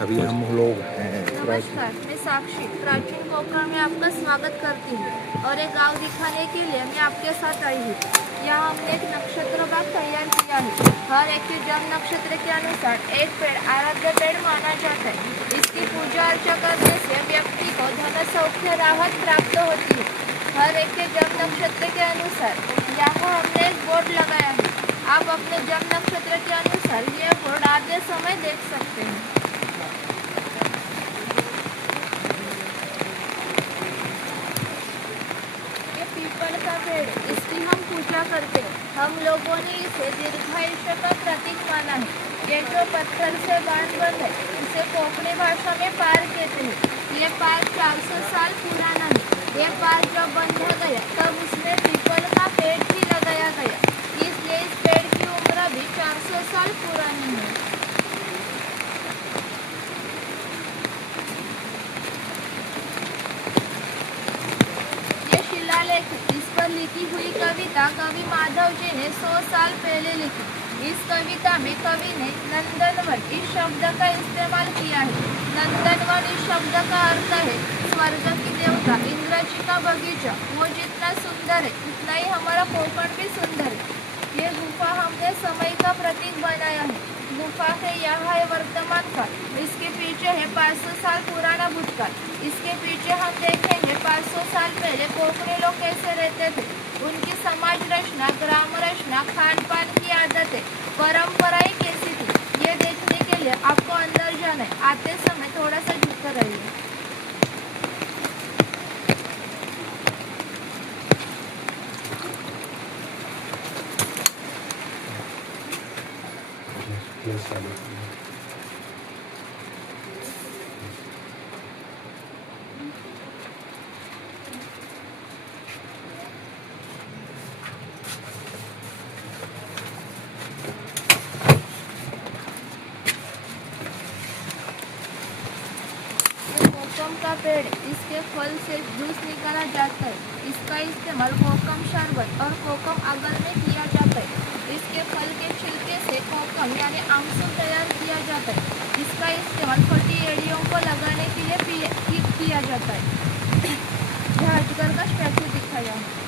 अभी हम लोग हैं नमस्कार, मैं साक्षी प्राचीन कोकण में आपका स्वागत करती हूँ और एक गांव दिखाने के लिए मैं आपके साथ आई हूँ। यहाँ हमने एक नक्षत्र बाग तैयार किया है। हर एक के जन्म नक्षत्र के अनुसार एक पेड़ आराध्य पेड़ माना जाता है। इसकी पूजा अर्चा करने से व्यक्ति को धन सौख्य राहत प्राप्त होती है। हर एक के जन्म नक्षत्र के अनुसार यहाँ हमने एक बोर्ड लगाया है। आप अपने जन्म नक्षत्र के अनुसार ये बोर्ड आते समय देख सकते हैं। पीपल का पेड़, इसकी हम पूजा करते हैं। हम लोगों ने इसे दीर्घायुष्य का प्रतीक माना है। ये जो पत्थर से बांध बंद है, इसे कोंकणी भाषा में पार कहते हैं। ये पार 400 साल पुराना है। ये पार जब बंधा गया तब उसमें पीपल का पेड़ भी लगाया गया, इसलिए इस पेड़ की उम्र भी 400 साल पुरानी है। इस पर लिखी हुई कविता कवि माधव जी ने 100 साल पहले लिखी। इस कविता में कवि ने नंदनवन इस शब्द का इस्तेमाल किया है। नंदनवन इस शब्द का अर्थ है स्वर्ग की देवता इंद्र जी का बगीचा। वो जितना सुंदर है उतना ही हमारा कोकण भी सुंदर है। ये गुफा हमने समय का प्रतीक बनाया है। गुफा है यहाँ है वर्तमान काल, इसके पीछे है 500 साल पुराना भूतकाल। इसके पीछे हम देखेंगे 500 साल पहले कोकणी लोग कैसे रहते थे, उनकी समाज रचना, ग्राम रचना, खान पान की आदतें, परंपराएं कैसी थी। ये देखने के लिए आपको अंदर जाना है। आते समय थोड़ा सा झुक कर रहिए। कोकम का पेड़, इसके फल से जूस निकाला जाता है। इसका इस्तेमाल कोकम शरबत और कोकम अगल में किया जाता है। इसके फल के छिलके से कोकम यानी आमसूल तैयार किया जाता है। इसका इस्तेमाल फटी एड़ियों को लगाने के लिए किया जाता है। यह अजगर का स्टैचू दिखाया है।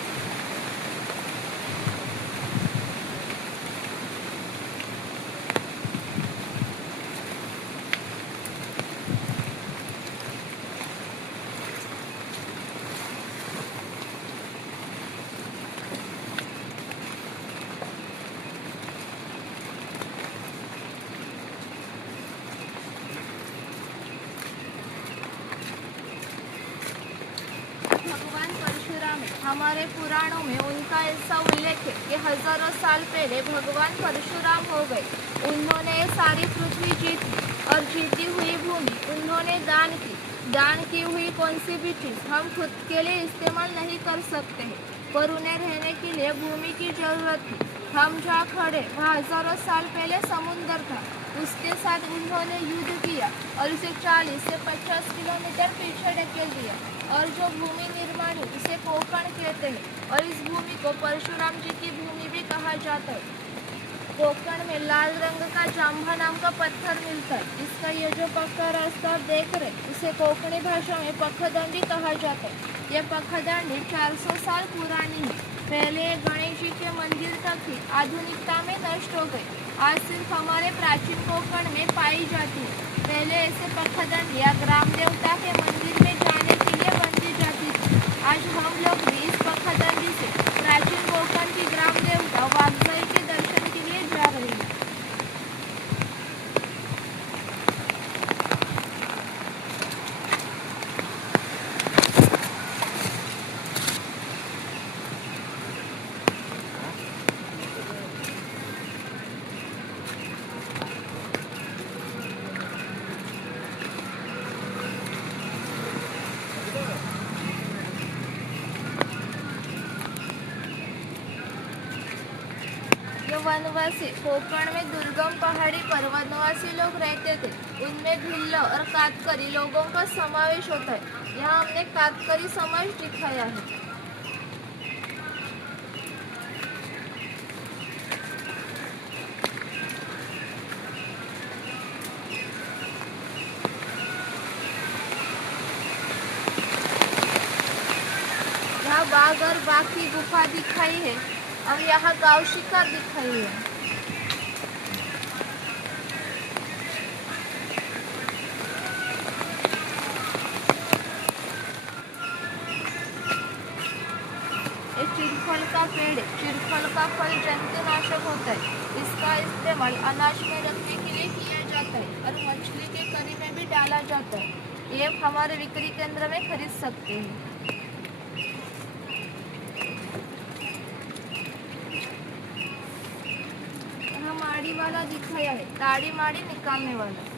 भगवान परशुराम है। हमारे पुराणों में उनका ऐसा उल्लेख है कि हजारों साल पहले भगवान परशुराम हो गए। उन्होंने सारी पृथ्वी जीती और जीती हुई भूमि उन्होंने दान की। दान की हुई कौन सी भी चीज हम खुद के लिए इस्तेमाल नहीं कर सकते हैं, पर उन्हें रहने के लिए भूमि की जरूरत थी। हम जहाँ खड़े वहाँ हजारों साल पहले समुद्र था। उसके साथ उन्होंने युद्ध किया और उसे 40 से 50 किलोमीटर पीछे ढकेल दिया। और जो भूमि निर्माण है उसे कोकण कहते हैं और इस भूमि को परशुराम जी की भूमि भी कहा जाता है। कोकण में लाल रंग का जांभा नाम का पत्थर मिलता है। इसका ये जो पक्का रास्ता देख रहे उसे कोकणी भाषा में पखदंडी कहा जाता है। यह पखदंडी 400 साल पुरानी है। पहले गणेश जी के मंदिर तक थी, आधुनिकता में नष्ट हो गई। आज सिर्फ हमारे प्राचीन कोकण में पाई जाती है। पहले ऐसे पखदंडियाँ ग्राम देवता के मंदिर में जाने के लिए बनती जाती थी। आज हम लोग भी इस पखदंडी से प्राचीन कोकण की ग्राम देवता वागजाई के दर्शन के लिए जा रहे हैं। वनवासी कोकण में दुर्गम पहाड़ी पर वनवासी लोग रहते थे। उनमें भिल्ल और कातकरी लोगों का समावेश होता है। यहाँ हमने कातकरी समाज दिखाया है। यहाँ बाघ और बाघ की गुफा दिखाई है और यहाँ गांव शिकार दिखाई है। एक चिरफल का पेड़ है। चिरफल का फल जंतुनाशक होता है। इसका इस्तेमाल अनाज में रखने के लिए किया जाता है और मछली के करी में भी डाला जाता है। ये हमारे बिक्री केंद्र में खरीद सकते हैं। यहाँ माड़ी वाला दिखाया है, ताड़ी माड़ी निकालने वाला।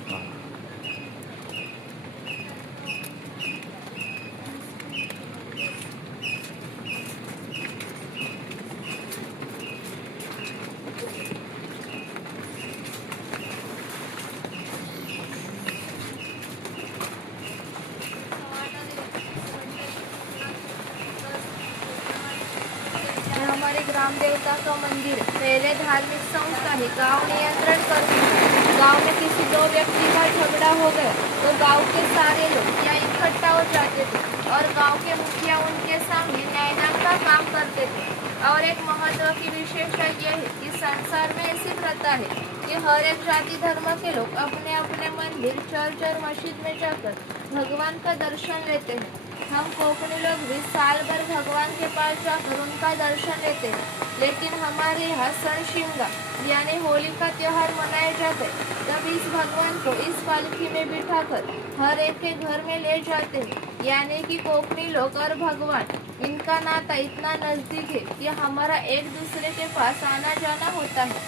हमारे ग्राम देवता का मंदिर पहले धार्मिक संस्था है। गांव नियंत्रण करती है। गांव में किसी दो व्यक्ति का झगड़ा हो गया तो गांव के सारे लोग यहाँ इकट्ठा हो जाते थे और गांव के मुखिया उनके सामने न्यायदान का काम करते थे। और एक महत्व की विशेषता यह है कि संसार में ऐसी प्रथा है कि हर एक जाति धर्म के लोग अपने अपने मंदिर चर्च और मस्जिद में जाकर भगवान का दर्शन लेते हैं। हम कोकणी लोग भी साल भर भगवान के पास जाकर उनका दर्शन लेते हैं। लेकिन हमारे यहाँ सणशिमगा यानी होली का त्योहार मनाया जाता है। तब इस भगवान को इस पालकी में बिठाकर हर एक के घर में ले जाते हैं। यानी कि कोकणी लोग और भगवान इनका नाता इतना नजदीक है कि हमारा एक दूसरे के पास आना जाना होता है।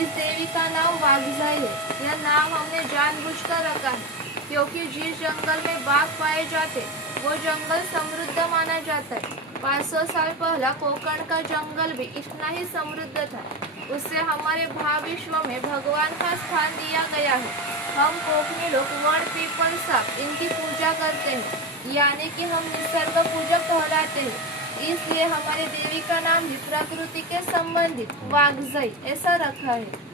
इस देवी का नाम वाघजाई है। यह नाम हमने जानबूझकर रखा है क्योंकि जिस जंगल में बाघ पाए जाते वो जंगल समृद्ध माना जाता है। 500 साल पहला कोकण का जंगल भी इतना ही समृद्ध था। उससे हमारे भाविश्व में भगवान का स्थान दिया गया है। हम कोकणी लोग वण पीपल साप इनकी पूजा करते हैं, यानी कि हम निसर्ग पूजक कहलाते हैं। इसलिए हमारी देवी का नाम भी प्रकृति के संबंधित वाघजाई ऐसा रखा है।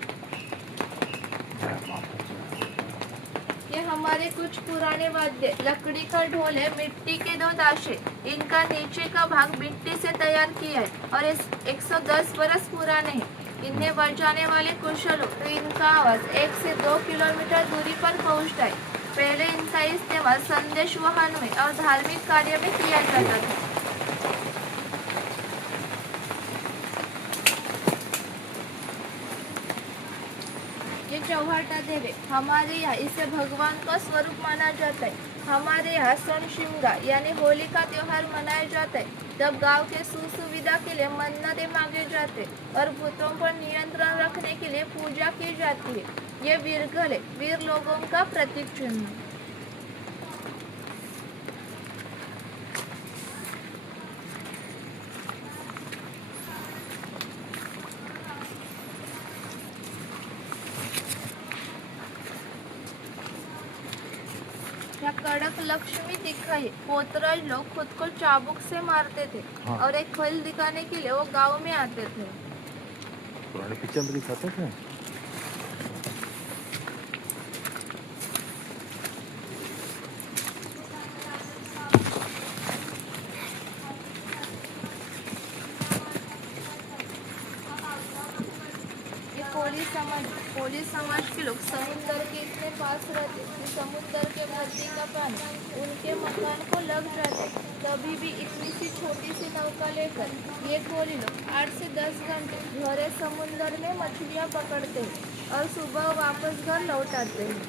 ये हमारे कुछ पुराने वाद्य लकड़ी का ढोल है, मिट्टी के 2 दाशे। इनका नीचे का भाग मिट्टी से तैयार किया है और 110 बरस पुराने हैं। इन्हें बजाने वाले कुशल तो इनका आवाज 1 से 2 किलोमीटर दूरी पर पहुंचता है। पहले इनका इस्तेमाल संदेश वहन में और धार्मिक कार्य में किया जाता था। ये चौहाटा देवे हमारे यहाँ इसे भगवान का स्वरूप माना जाता है। हमारे यहाँ सणशिमगा यानी होली का त्योहार मनाया जाता है। तब गांव के सुविधा के लिए मन्नतें मांगे जाते और भूतों पर नियंत्रण रखने के लिए पूजा की जाती है। ये वीरगल है, वीर लोगों का प्रतीक चिन्ह। कड़क लक्ष्मी दिखाई। पोतराज लोग खुद को चाबुक से मारते थे। हाँ। और एक फल दिखाने के लिए वो गांव में आते थे। पुराने पिक्चर में दिखाते थे। कोली समाज के लोग समुद्र के इतने पास रहते कि समुद्र के भर्ती का पानी उनके मकान को लग जाते। तभी भी इतनी सी छोटी सी नौका लेकर ये कोली लोग 8 से 10 घंटे गहरे समुद्र में मछलियाँ पकड़ते हैं और सुबह वापस घर लौट आते हैं।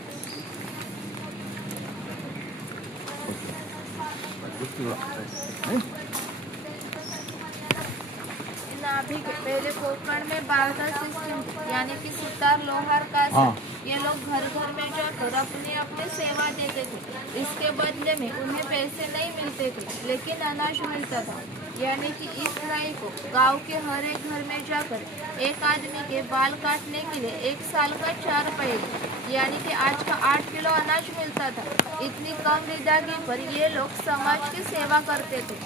नाभिक पहले कोकण में बारदा सिस्टम यानी कि सुतार लोहार का ये लोग घर घर में जाकर अपने अपने सेवा देते थे। इसके बदले में उन्हें पैसे नहीं मिलते थे लेकिन अनाज मिलता था। यानी कि इस नाई को गांव के हर एक घर में जाकर एक आदमी के बाल काटने के लिए 1 साल का 4 पैसे यानी कि आज का 8 किलो अनाज मिलता था। इतनी कम विदागी पर ये लोग समाज की सेवा करते थे।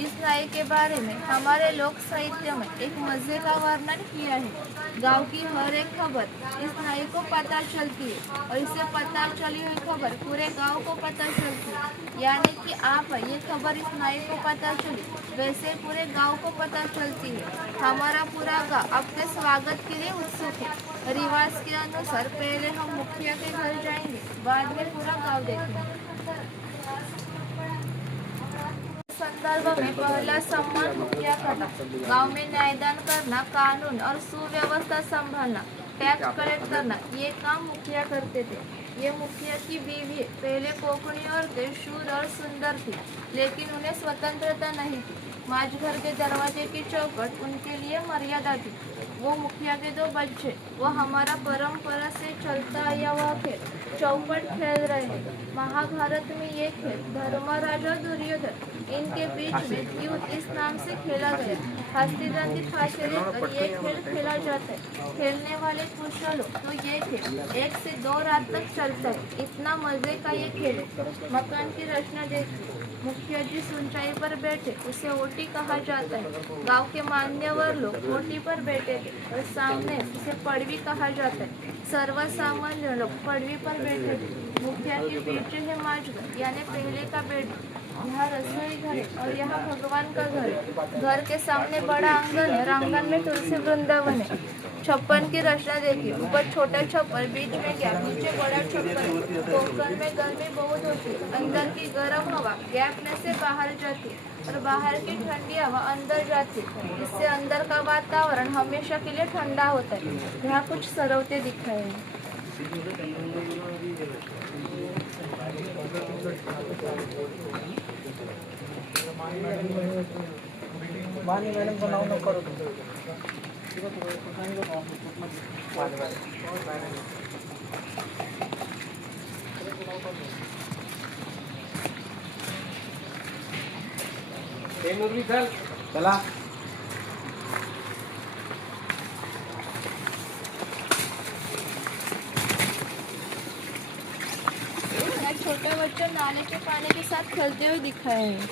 इस नाई के बारे में हमारे लोक साहित्य में एक मजे का वर्णन किया है। गांव की हर एक खबर इस नाई को पता चलती है और इससे पता चली हुई खबर पूरे गांव को पता चलती है। यानी कि आप ये खबर इस नाई को पता चली वैसे पूरे गांव को पता चलती है। हमारा पूरा गांव आपके स्वागत के लिए उत्सुक है। रिवाज के अनुसार पहले हम मुखिया के घर जाएंगे, बाद में पूरा गांव देखेंगे। संदर्भ में पहला सम्मान मुखिया का था। गांव में न्यायदान करना, कानून और सुव्यवस्था संभालना, टैक्स कलेक्ट करना, ये काम मुखिया करते थे। ये मुखिया की बीवी पहले कोंकणी औरतें शूर और सुंदर थी, लेकिन उन्हें स्वतंत्रता नहीं थी। माझ घर के दरवाजे की चौखट उनके लिए मर्यादा थी। वो मुखिया के 2 बच्चे, वो हमारा परंपरा से चलता आया हुआ खेल चौपट खेल रहे हैं। महाभारत में ये खेल धर्मराज और दुर्योधन इनके बीच में युद्ध इस नाम से खेला गया। हस्तिदंती फांसी लेकर ये खेल खेला जाता है। खेलने वाले कुशल हो तो ये खेल 1 से 2 रात तक चलता है। इतना मजे का ये खेल है। मकान की रचना देखिए। मुखिया जिस ऊंचाई पर बैठे उसे ओटी कहा जाता है। गांव के मान्यवर लोग ओटी पर बैठे थे और सामने उसे पड़वी कहा जाता है। सर्वसामान्य लोग पड़वी पर बैठे थे। मुखिया के पीछे है माजघर यानी पहले का बेडरूम। यहाँ रसोई घर है और यहाँ भगवान का घर है। घर के सामने बड़ा आंगन है और आंगन में तुलसी वृंदावन है। छप्पन की रचना देखिए। ऊपर छोटा छप्पर, बीच में गैप, नीचे बड़ा छप्पर। कोंकण में गर्मी बहुत होती है। अंदर की गर्म हवा गैप में से बाहर जाती है और बाहर की ठंडी हवा अंदर जाती है। इससे अंदर का वातावरण हमेशा के लिए ठंडा होता है। यहाँ कुछ सरौते दिखाए हैं। मैडम को नाव न करो चला छोटे बच्चे नाले के पानी के साथ खेलते हुए दिखाए हैं।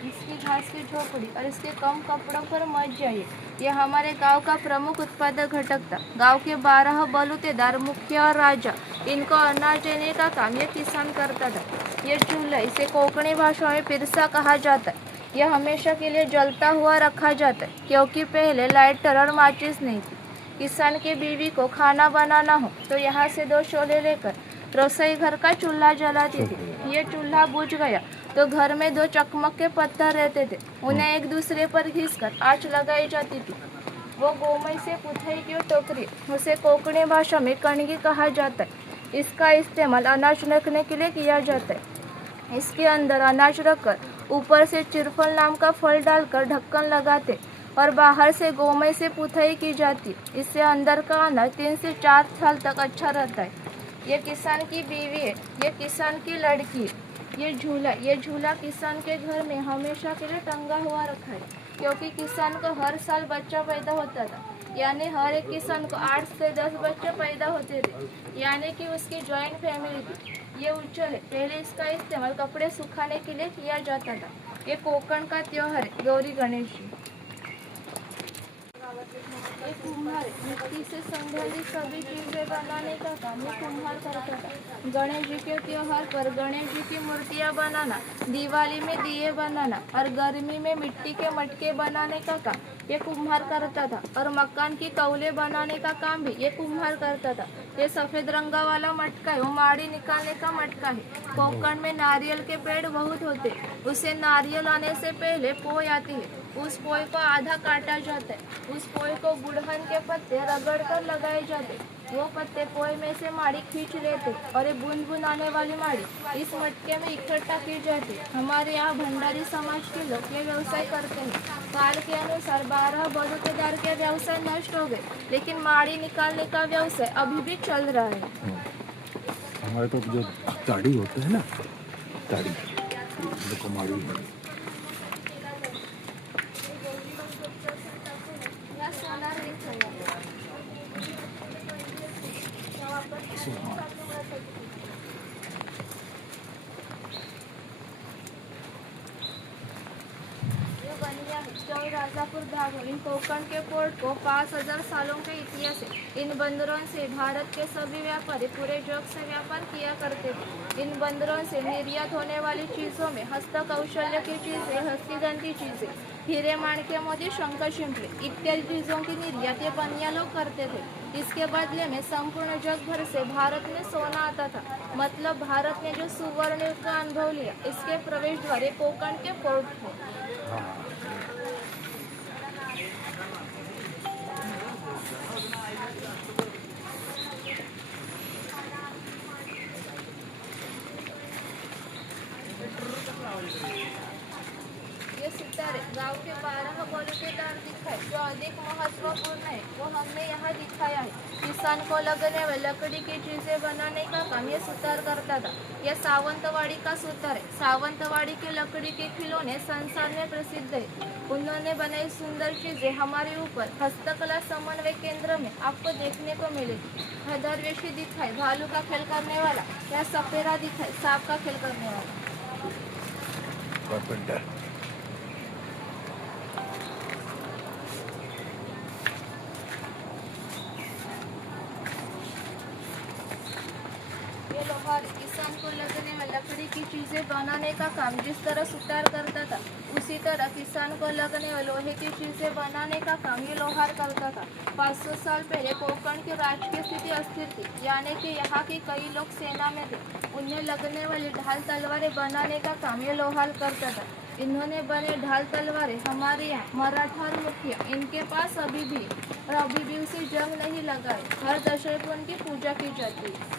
इसकी घास की झोपड़ी और इसके कम कपड़ों पर मच जाइए। यह हमारे गांव का प्रमुख उत्पादक घटक था। गांव के 12 बलूतेदार, मुखिया और राजा, इनको अनाज देने का काम यह किसान करता था। यह चूल्हा, इसे कोंकणी भाषा में पिरसा कहा जाता है। यह हमेशा के लिए जलता हुआ रखा जाता है क्योंकि पहले लाइटर और माचिस नहीं थी। किसान की बीवी को खाना बनाना हो तो यहाँ से 2 शोले लेकर रसोई घर का चूल्हा जलाती थी। ये चूल्हा बुझ गया तो घर में 2 चकमक के पत्थर रहते थे, उन्हें एक दूसरे पर घिसकर आँच लगाई जाती थी। वो गोमय से पुथई की टोकरी, उसे कोंकणी भाषा में कणगी कहा जाता है। इसका इस्तेमाल अनाज रखने के लिए किया जाता है। इसके अंदर अनाज रखकर ऊपर से चिरफल नाम का फल डालकर ढक्कन लगाते और बाहर से गोमय से पुथई की जाती। इससे अंदर का अनाज 3 से 4 साल तक अच्छा रहता है। ये किसान की बीवी है, ये किसान की लड़की है। ये झूला किसान के घर में हमेशा के लिए टंगा हुआ रखा है क्योंकि किसान को हर साल बच्चा पैदा होता था। यानी हर एक किसान को 8 से 10 बच्चे पैदा होते थे, यानी कि उसकी जॉइंट फैमिली थी। ये उच्चल है। पहले इसका इस्तेमाल कपड़े सुखाने के लिए किया जाता था। ये कोंकण का त्योहार है, गौरी गणेश जी। एक कुम्हार मिट्टी से संबंधित सभी चीजें बनाने का काम ये कुम्हार करता था। गणेश जी के त्योहार पर गणेश जी की मूर्तियां बनाना, दिवाली में दिए बनाना और गर्मी में मिट्टी के मटके बनाने का काम ये कुम्हार करता था। और मकान की कौले बनाने का काम भी ये कुम्हार करता था। ये सफेद रंग वाला मटका है, वो माड़ी निकालने का मटका है। कोंकण में नारियल के पेड़ बहुत होते, उसे नारियल आने से पहले पोय आती है। उस पोय को आधा काटा जाता है। उस पोय को गुड़हन के पत्ते रगड़ कर लगाए जाते। वो पत्ते पोय में से माड़ी खींच लेते और ये बूंद बूंद आने वाली माड़ी इस मटके में इकट्ठा की जाती। हमारे यहाँ भंडारी समाज के लोग ये व्यवसाय करते हैं। काल के अनुसार 12 बलूतेदार के व्यवसाय नष्ट हो गए, लेकिन माड़ी निकालने का व्यवसाय अभी भी चल रहा है। हमारे तो जो ताड़ी होते हैं ना, ताड़ी देखो माड़ी राजापुर धागो इन कोंकण के पोर्ट को 5000 सालों का इतिहास है। इन बंदरों से भारत के सभी व्यापारी पूरे जग से व्यापार किया करते थे। इन बंदरों से निर्यात होने वाली चीजों में हस्तकौशल्य की चीजें, हस्तिदंत की चीजें, हीरे माणिक्य मोती, शंख शिंपले इत्यादि चीजों की निर्यात ये बनिया लोग करते थे। इसके बदले में संपूर्ण जग भर से भारत में सोना आता था। मतलब भारत ने जो सुवर्ण युग का अनुभव लिया, इसके प्रवेश द्वार कोंकण के पोर्ट थे। ये सितारे गांव के 12 बलुतेदार दिखाए। जो अधिक महत्वपूर्ण है वो हमने यहाँ दिखाया है। किसान को लगने वाली लकड़ी की चीजें बनाने का काम ये सुतार करता था। यह सावंतवाड़ी का सुतार है। सावंतवाड़ी के लकड़ी के खिलौने संसार में प्रसिद्ध है। उन्होंने बनाई सुंदर चीजें हमारे ऊपर हस्तकला समन्वय केंद्र में आपको देखने को मिलेगी। दरवेशी दिखाए भालू का खेल करने वाला, या सपेरा दिखाए सांप का खेल करने वाला। ये लोहार किसान को लगने में लकड़ी की चीजें बनाने का काम जिस तरह सुतार करता था, उसी तरह किसान को लगने वाले लोहे की चीजें बनाने का काम ये लोहार करता था। 500 साल पहले कोंकण की राजकीय स्थिति अस्थिर थी, यानी कि यहाँ के कई लोग सेना में थे। उन्हें लगने वाली ढाल तलवारें बनाने का काम ये लोहार करता था। इन्होंने बने ढाल तलवारें हमारे यहाँ मराठा और मुखिया इनके पास अभी भी, और अभी भी उसे जंग नहीं लगा है। हर दशहरे पर उनकी पूजा की जाती है।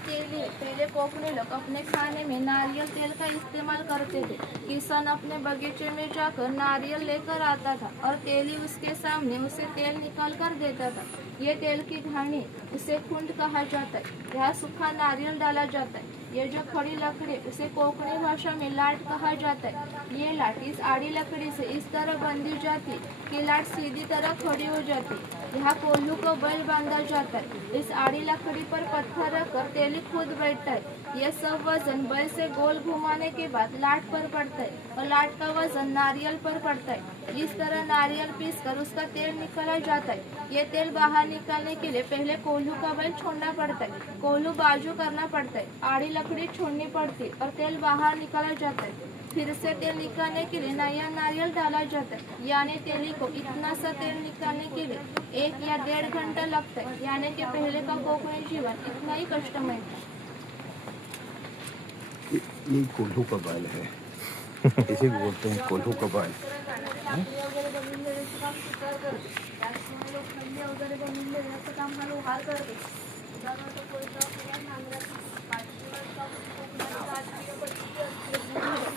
तेली है। पहले कोंकणी लोग अपने खाने में नारियल तेल का इस्तेमाल करते थे। किसान अपने बगीचे में जाकर नारियल लेकर आता था और तेली उसके सामने उसे तेल निकाल कर देता था। ये तेल की घानी उसे खुंड कहा जाता है। यहाँ सूखा नारियल डाला जाता है। ये जो खड़ी लकड़ी उसे कोंकणी भाषा में लाट कहा जाता है। ये लाट इस आड़ी लकड़ी से इस तरह बंधी जाती है कि लाट सीधी तरह खड़ी हो जाती। यहाँ कोल्हू को बैल बांधा जाता है। इस आड़ी लकड़ी पर पत्थर रखकर तेली खुद बैठता है। यह सब वजन बैल से गोल घुमाने के बाद लाट पर पड़ता है और लाट का वजन नारियल पर पड़ता है। इस तरह नारियल पीसकर उसका तेल निकाला जाता है। ये तेल बाहर निकालने के लिए पहले कोल्हू का बैल छोड़ना पड़ता है। कोल्हू बाजू करना पड़ता है, आड़ी लकड़ी छोड़नी पड़ती है और तेल बाहर निकाला जाता है। फिर से तेल निकालने के लिए नया नारियल डाला जाता है। यानी तेली को इतना सा तेल निकालने के लिए 1 या 1.5 घंटा लगता है। यानी कि पहले का कोंकणी जीवन इतना ही कष्टमय था। ये कोल्हू का बैल है, इसे बोलते हैं कोल्हू का बैल।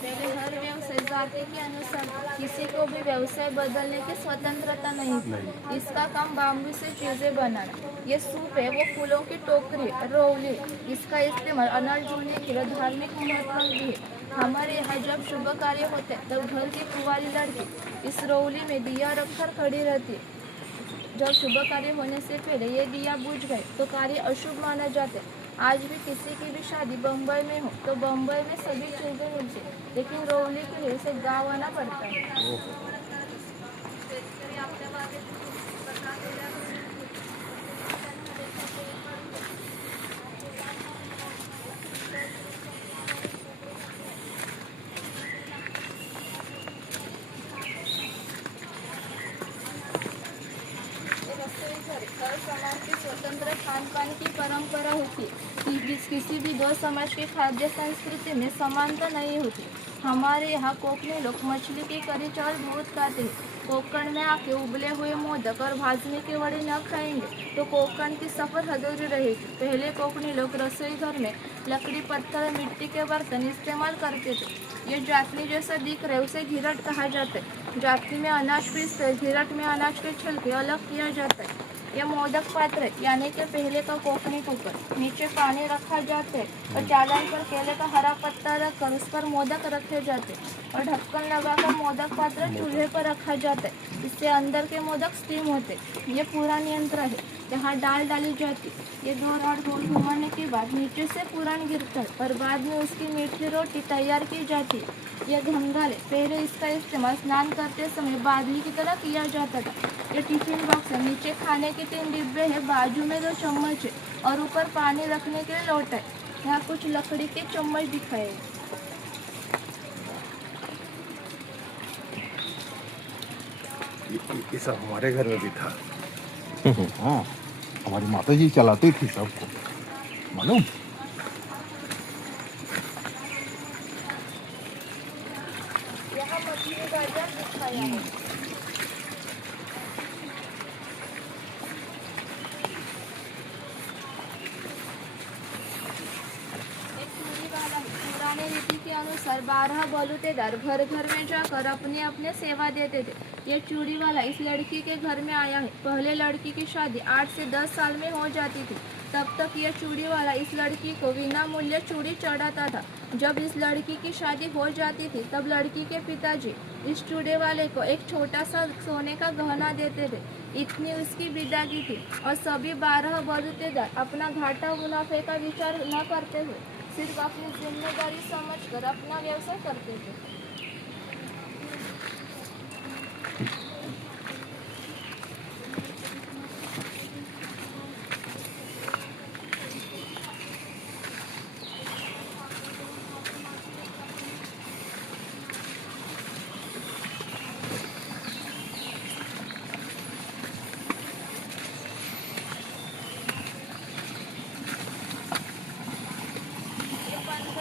पहले हर व्यवसाय जाति के अनुसार किसी को भी व्यवसाय बदलने की स्वतंत्रता नहीं थी। इसका काम बाम्बू से चीजें बनाना। ये सूप है, वो फूलों की टोकरी, रौली, इसका इस्तेमाल अनाज ढोने के लिए धार्मिक महत्व भी है। हमारे यहाँ जब शुभ कार्य होते हैं तब घर की कुंवारी लड़की इस रौली में दिया रखकर खड़ी रहती है। जब शुभ कार्य होने से पहले ये दिया बुझ गए तो कार्य अशुभ माना जाता है। आज भी किसी की भी शादी बम्बई में हो तो बम्बई में सभी चीजें मिलती, लेकिन रौली के लिए उसे गाँव आना पड़ता है। हर समाज की स्वतंत्र खान पान की परंपरा होती है। किसी भी दो समाज की खाद्य संस्कृति में समानता नहीं होती। हमारे यहाँ कोंकणी लोग मछली की करी चावल बहुत खाते हैं। कोंकण में आके उबले हुए मोदक और भाजने के वड़े न खाएंगे तो कोंकण की सफर अधूरी रहेगी। पहले कोंकणी लोग रसोई घर में लकड़ी, पत्थर, मिट्टी के बर्तन इस्तेमाल करते थे। ये जातनी जैसा दिख रहा है उसे घिरट कहा जाता है। जातनी में अनाज पीसते हैं, घिरट में अनाज के छिलके अलग किया जाता है। यह मोदक पात्र है, यानी कि पहले का कोंकणी कुकर। नीचे पानी रखा जाता है और चादर पर केले का हरा पत्ता रखकर उस पर मोदक रखे जाते हैं और ढक्कन लगाकर मोदक पात्र चूल्हे पर रखा जाता है। इससे अंदर के मोदक स्टीम होते। ये पुराण यंत्र है, यहाँ डाल डाली जाती। ये 2 राड गोल घुमाने के बाद नीचे से पुराण गिरता है और बाद में उसकी मीठी रोटी तैयार की जाती है। यह घंगाले पहले इसका इस्तेमाल स्नान करते समय बादली की तरह किया जाता था। ये टिफिन बॉक्स है, नीचे खाने के 3 डिब्बे है, बाजू में 2 चम्मच है और ऊपर पानी रखने के लिए लोटा है। यहाँ कुछ लकड़ी के चम्मच दिखाए हैं। ये सब हमारे घर में भी था। हाँ, हमारी माता जी चलाती थी सबको, मालूम। यहाँ मछली बाजार दिखाया है। एक चूड़ी वाला है। पुराने रीति के अनुसार 12 बलूतेदार घर घर में जाकर अपने अपने सेवा देते थे। ये चूड़ी वाला इस लड़की के घर में आया है। पहले लड़की की शादी 8 से 10 साल में हो जाती थी। तब तक ये चूड़ी वाला इस लड़की को बिना मूल्य चूड़ी चढ़ाता था। जब इस लड़की की शादी हो जाती थी तब लड़की के पिताजी इस चूड़े वाले को एक छोटा सा सोने का गहना देते थे। इतनी उसकी विदागी थी और सभी 12 बलूतेदार अपना घाटा मुनाफे का विचार न करते हुए सिर्फ अपनी जिम्मेदारी समझकर अपना व्यवसाय करते थे।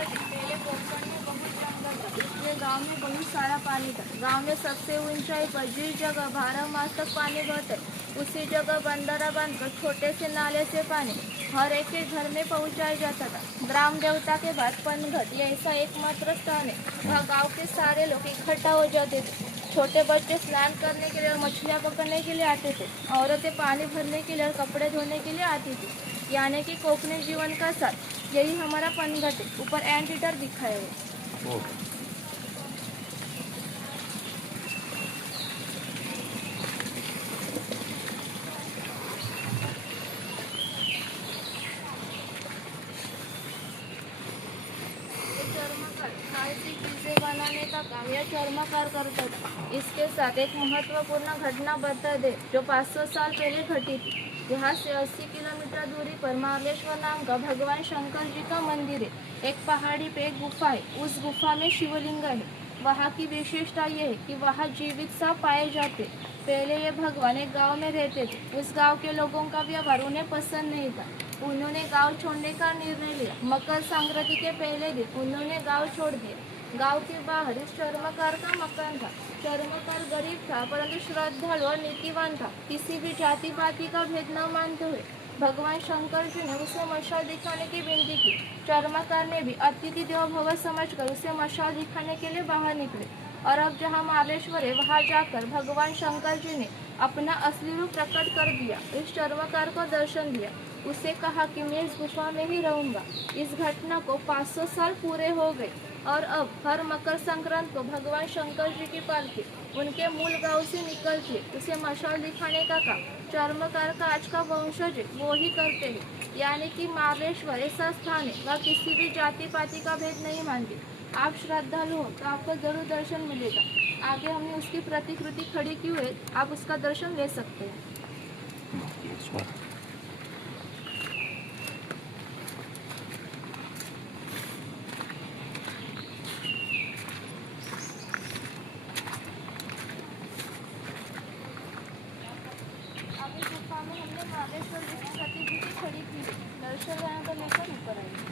पहले कोकण में बहुत जंगल था, इसलिए गांव में बहुत सारा पानी था। गांव में सबसे ऊंचाई पर जिस जगह 12 मास तक पानी बहता है उसी जगह बंदरा बांधकर छोटे से नाले से पानी हर एक के घर में पहुंचाया जाता था। ग्राम देवता के बाद पनघट ये ऐसा एकमात्र स्थान है वहाँ गांव के सारे लोग इकट्ठा हो जाते थे। छोटे बच्चे स्नान करने के लिए और मछलियाँ पकड़ने के लिए आते थे। औरतें पानी भरने के लिए और कपड़े धोने के लिए आती थी। यानी कि कोकणी जीवन का साथ यही हमारा पनघट है। ऊपर एंट ईटर दिखाया है। बनाने का काम यह चर्मकार करता था। इसके साथ एक महत्वपूर्ण घटना बता दे जो 500 साल पहले घटी थी। यहाँ से 80 किलोमीटर दूरी पर महाबलेश्वर नाम का भगवान शंकर जी का मंदिर है। एक पहाड़ी पे एक गुफा है, उस गुफा में शिवलिंग है। वहाँ की विशेषता यह है कि वहाँ जीवित सांप पाए जाते। पहले ये भगवान एक गांव में रहते थे। उस गांव के लोगों का व्यवहार उन्हें पसंद नहीं था। उन्होंने गांव छोड़ने का निर्णय लिया। मकर संक्रांति के पहले दिन उन्होंने गांव छोड़ दिया। गांव के बाहर इस चर्मकार का मकान था। चर्मकार गरीब था परंतु श्रद्धालु और नीतिवान था। किसी भी जाति पाति का भेद न मानते हुए भगवान शंकर जी ने उसे मशाल दिखाने की विनती की। चर्मकार ने भी अतिथि देवो भव समझकर उसे मशाल दिखाने के लिए बाहर निकले और अब जहाँ महाबलेश्वर है वहाँ जाकर भगवान शंकर जी ने अपना असली रूप प्रकट कर दिया। इस चर्मकार को दर्शन दिया। उसे कहा कि मैं इस गुफा में ही रहूँगा। इस घटना को 500 साल पूरे हो गए और अब हर मकर संक्रांति को भगवान शंकर जी की पालकी उनके मूल गांव से निकलती है। उसे मशाल दिखाने का काम चर्मकार का आज का वंशज वो ही करते हैं। यानी कि महाबलेश्वर ऐसा स्थान है वह किसी भी जाति पाति का भेद नहीं मानती। आप श्रद्धालु हो तो आपको जरूर दर्शन मिलेगा। आगे हमने उसकी प्रतिकृति खड़ी की हुई है, आप उसका दर्शन ले सकते हैं। आगे गुफा में हमने महाबलेश्वर जी की प्रतिकृति खड़ी की है। दर्शन यहाँ पर लेकर ऊपर आएंगे।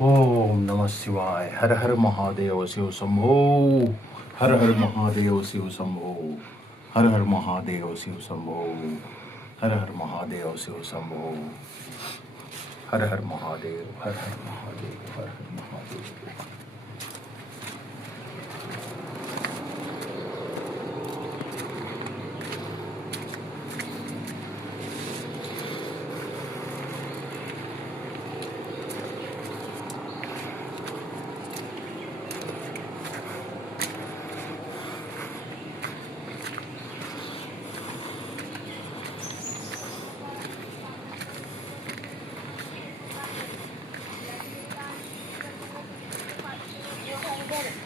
ओम नमः शिवाय। हर हर महादेव शिव शंभो। हर हर महादेव शिव शंभो। हर हर महादेव शिव शंभो, हर हर महादेव शिव शंभो, हर हर महादेव, हर हर महादेव, हर हर महादेव।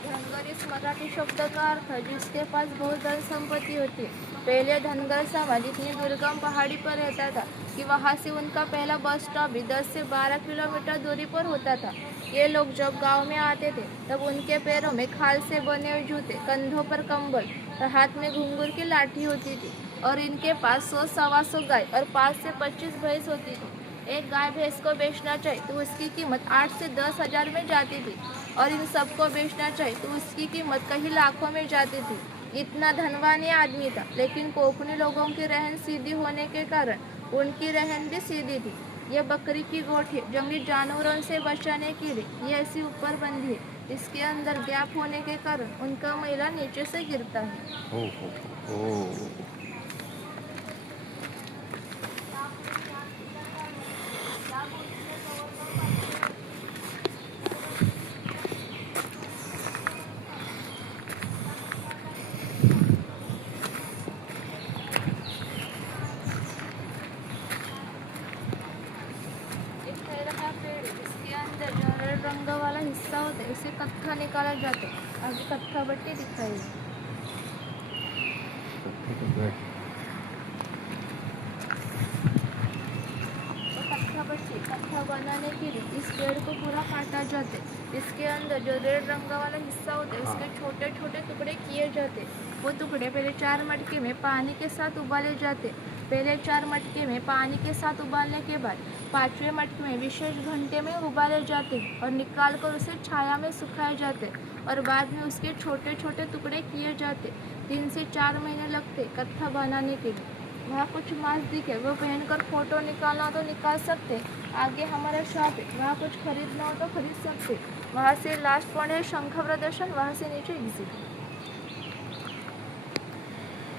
धनगर इस मराठी शब्द का अर्थ है जिसके पास बहुत धन संपत्ति होती है। पहले धनगर समाज इतनी दुर्गम पहाड़ी पर रहता था कि वहाँ से उनका पहला बस स्टॉप भी 10 से 12 किलोमीटर दूरी पर होता था। ये लोग जब गांव में आते थे तब उनके पैरों में खाल से बने हुए जूते, कंधों पर कंबल और हाथ में घुंघरू की लाठी होती थी और इनके पास 100-125 गाय और 5 से 25 भैंस होती थी। एक गाय भैंस को बेचना चाहिए तो उसकी कीमत 8 से 10 हजार में जाती थी और इन सबको बेचना चाहिए तो उसकी कीमत कहीं लाखों में जाती थी। इतना धनवान ये आदमी था, लेकिन कोंकणी लोगों की रहन सीधी होने के कारण उनकी रहन भी सीधी थी। ये बकरी की गोठ है, जंगली जानवरों से बचाने के लिए ये ऐसी ऊपर बंधी है। इसके अंदर गैप होने के कारण उनका मैला नीचे से गिरता है। ओ। इसके अंदर जो रेड रंग वाला हिस्सा होता है इसे कत्था निकाला जाता है। आगे कत्था बट्टी दिखाई। तो कत्था बनाने के लिए इस पेड़ को पूरा काटा जाता है। इसके अंदर जो रेड रंग वाला हिस्सा होता है इसके छोटे छोटे टुकड़े किए जाते। वो टुकड़े पहले 4 मटके में पानी के साथ उबाले जाते। पहले 4 मटके में पानी के साथ उबालने के बाद 5वें मटके में विशेष घंटे में उबाले जाते और निकाल कर उसे छाया में सुखाए जाते और बाद में उसके छोटे छोटे टुकड़े किए जाते। 3 से 4 महीने लगते कत्था बनाने के लिए। वहाँ कुछ मांस दिखे वो पहनकर फोटो निकालना तो निकाल सकते। आगे हमारा शॉप है, वहाँ कुछ खरीदना हो तो खरीद सकते। वहाँ से लास्ट पॉइंट है शंख प्रदर्शन, वहाँ से नीचे एग्जिट।